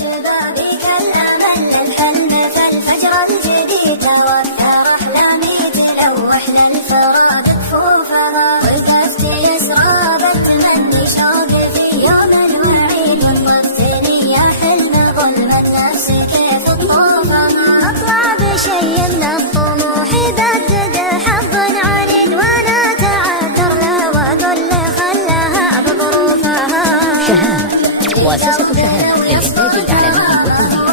شبابي كالأمل للحلم فالفجر الجديد وأكثر أحلامي تلوح للفراغ كفوفها والقصد يسرى بالتمني شوقي في يوم وعيد وقفتني يا حلم ظلمة نفسي كيف تطوفها أطلع بشي من الطموح بدد حظ عنيد وأنا تعذر له وأقول له خلاها بظروفها. شهامة مؤسسة شهامة للإنتاج الإعلامي والتوزيع.